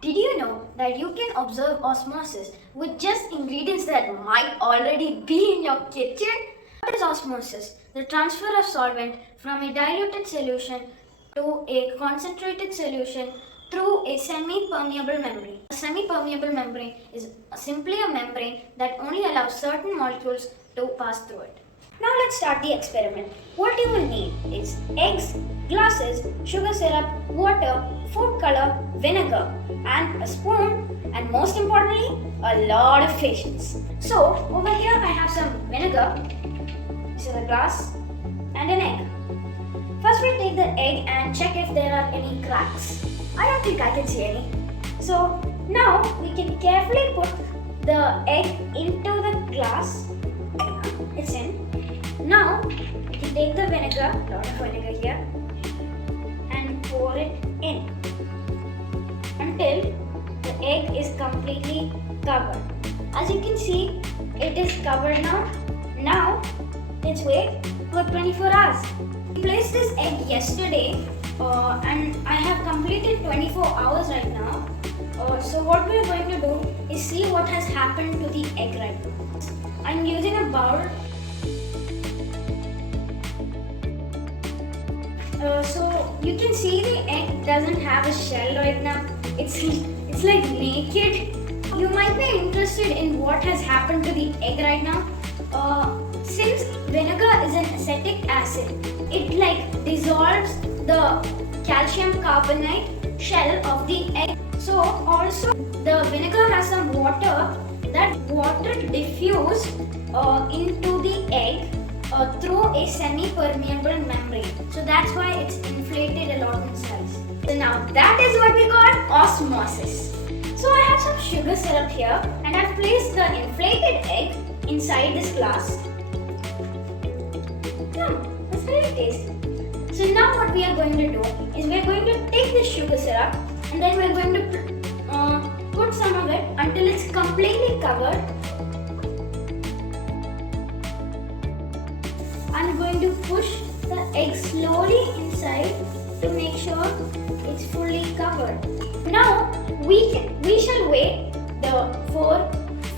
Did you know that you can observe osmosis with just ingredients that might already be in your kitchen? What is osmosis? The transfer of solvent from a diluted solution to a concentrated solution through a semi-permeable membrane. A semi-permeable membrane is simply a membrane that only allows certain molecules to pass through it. Now let's start the experiment. What you will need is eggs, glasses, sugar syrup, water, food color, vinegar, and a spoon, and most importantly, a lot of patience. So over here I have some vinegar, this is a glass, and an egg. First we'll take the egg and check if there are any cracks. I don't think I can see any. So now we can carefully put the egg into the glass. It's in. Now we can take the vinegar, a lot of vinegar here, and pour it in until the egg is completely covered. As you can see, it is covered now. Now let's wait for 24 hours. I placed this egg yesterday and I have completed 24 hours right now. So what we are going to do is see what has happened to the egg right now. I'm using a bowl. So you can see the egg doesn't have a shell right now. It's like naked. You might be interested in what has happened to the egg right now. Since vinegar is an acetic acid, it dissolves the calcium carbonate shell of the egg. So also the vinegar has some water. That water diffused into the egg through a semi-permeable membrane. So that's why it's inflated a lot in size. So now that is what we call osmosis. So I have some sugar syrup here and I've placed the inflated egg inside this glass. That's very tasty. So now what we are going to do is we are going to take the sugar syrup and then we are going to put some of it until it's completely covered. I'm going to push the egg slowly inside to make sure it's fully covered. Now we shall wait for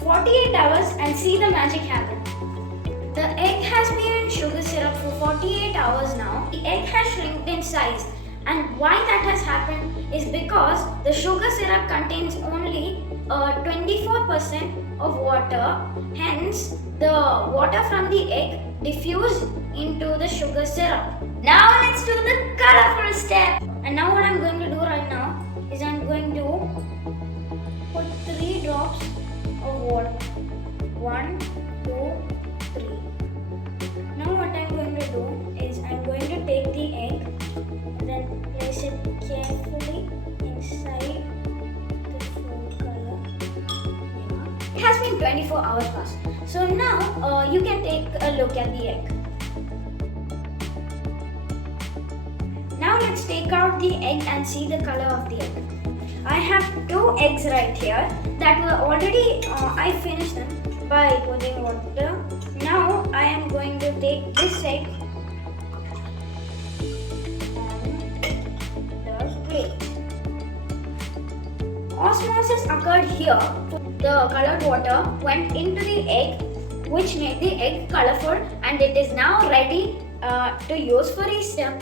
48 hours and see the magic happen. The egg has been in sugar syrup for 48 hours now. The egg has shrunk in size, and why that has happened is because the sugar syrup contains only 24% of water. Hence, the water from the egg diffused into the sugar syrup. Now let's do the colorful step. And now what I'm going to do right now is I'm going to put 3 drops of water. 1, 2, 3. Now what I'm going to do is I'm going to take the egg and then place it carefully inside the food color. Yeah. It has been 24 hours past. So now you can take a look at the egg. Now let's take out the egg and see the color of the egg. I have 2 eggs right here that were already, I finished them by putting water. Now I am going to take this egg on the plate. Osmosis occurred here. The colored water went into the egg, which made the egg colorful, and it is now ready to use for Easter.